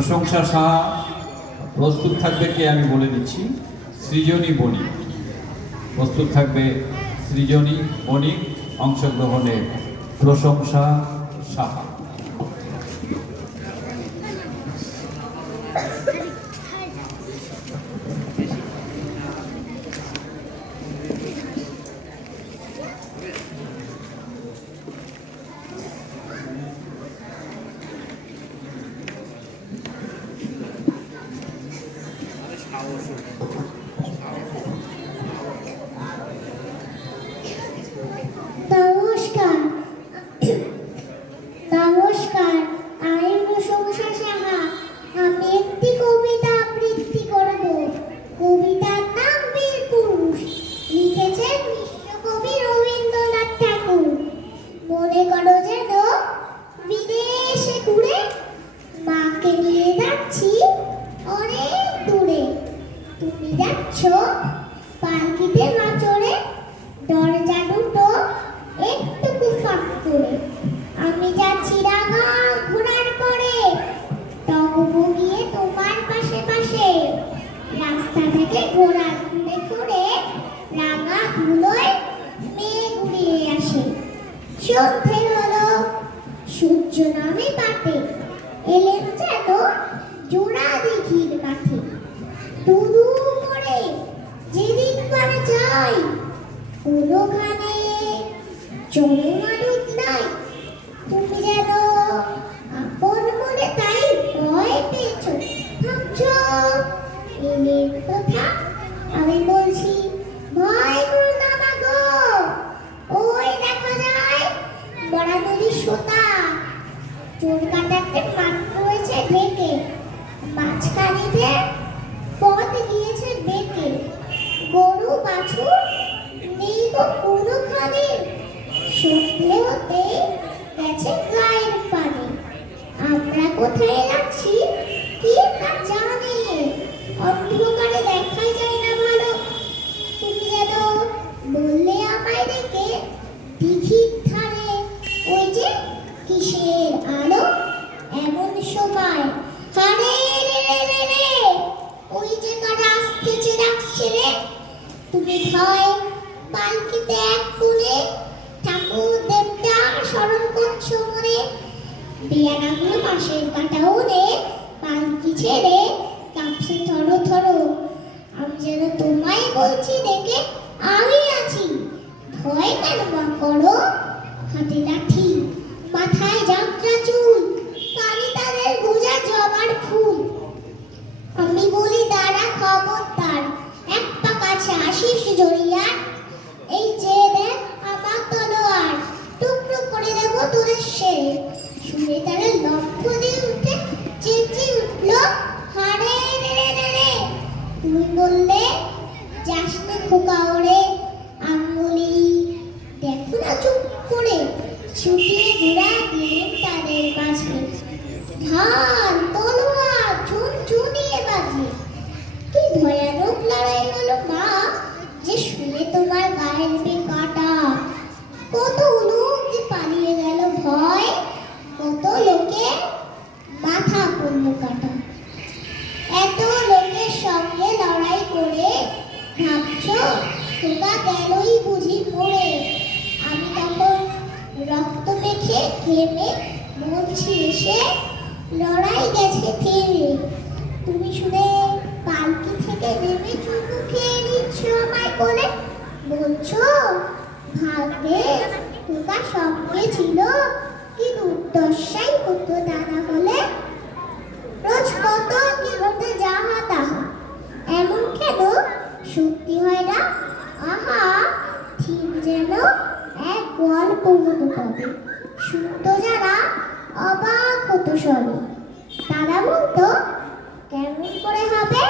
প্রশংসা সাহা প্রস্তুত থাকবে কে আমি বলে দিচ্ছি, সৃজনী বণিক প্রস্তুত থাকবে। সৃজনী বণিক অংশগ্রহণে প্রশংসা সাহা। নমস্কার, নমস্কার। আমি প্রশংসা সাহা। আমি একটি কবিতা আবৃত্তি করব। কবিতার নাম বীর পুরুষ। লিখেছেন বিশ্বকবি রবীন্দ্রনাথ ঠাকুর। মনে করো যেন বিদেশে ঘুরে মাকে নিয়ে যাচ্ছি অনেক দূরে। তুমি যাচ্ছ পালকিতে মা চড়ে, দরজা দুটো একটুকু ফাঁক করে। আমি যাচ্ছি রাঙা ঘোড়ার পরে, টগবু গিয়ে তোমার পাশে পাশে। রাস্তা থেকে ঘোড়া ঘুরে ঘুরে রাঙা ধুলোয় মেঘ উড়িয়ে আসে। সন্ধে হলো, সূর্য নামে পাতে, এলেন যেন জোড়া দিঘির কাছে। দুদু করে যেদিক পারে যাই, কোনোখানে জনমানব নাই। তুমি যেন আপন মনে তাই ভয় পেয়েছ, ভাবছ এলেন কথা। আমি বলছি ভয় করো না মাগো, ওই দেখা যায় বড়া নদীর সোতা। চোর কাটাতে মাঠ রয়েছে ঢেকে, মাঝখানিতে পথ গিয়েছে বেঁকে। গরু বাছুর নেই গো কোনোখানে, সন্ধে হতে গেছে গায়ের পানে। আমরা কোথায় যাচ্ছি কি তা জানি, অন্ধকারে দেখাই যায় না ভালো। তুমি যেন বললে আমায় দেখে দিঘির ধারে ওই যে কিসের আলো। এমন সময় আরে রে রে রে রে, ওই যে কারা আসতেছে ডাকছে রে। তুমি ভয় পালকিতে এক কোণে ঠাকুর দেবতা স্মরণ করছো মনে। বিয়ানাগুলো পাশের কাটা ওরে, পালকি ছেড়ে কাঁপছে থরো থরো। আমি যেন তোমায় বলছি দেখে আমি আছি, ভয় কেন মা করো। হাতে লাঠি, মাথায় যাত্রা চুল, কানে তাদের গোজা জবার ফুল। আমি বলি দাঁড়া খবরদার, এক পা কাছে আসিস জড়িয়ার। এই যে দেখ আমার তলোয়ার, টুকরো করে দেব তোদের সেরে। শুনে তারা লক্ষ্য দিয়ে উঠে চেঁচিয়ে উঠল হারে রে রে রে রে। তুমি বললে যাস না খোকা ওরে। আমি বলি দেখো না চুপ করে, ছুটিয়ে ঘোড়া দিলেন তাদের মাঝে। ধান তলোয়ার ঝুনঝুনিয়ে বাজে। কি ভয়ানক লড়াই হলো মা, যে শুনে তোমার গায়ের কাটা। কত লোক যে পালিয়ে গেল ভয়, কত লোকে মাথা পড়ল কাটা। এত লোকের সঙ্গে লড়াই করে ভাবছ তোকা গেলই বুঝি মরে। আমি তখন রক্ত মেখে ঘেমে মরছি এসে, লড়াই গেছে থেমে। তুমি শুনে পালকি থেকে নেমে চুমু খেয়ে নিচ্ছ আমায় কোলে। বলছো ভাগ্যে তোকা সঙ্গে ছিল, কি দুর্দশাই হতো দাদা হলে। রোজ কত কি হতে যাহা তাহা, এমন কেন সত্যি হয় না। আহা ঠিক যেন এক গল্প হতো তবে, শুনতো যারা অবাক হতো সবে। তারা বলতো কেমন করে হবে।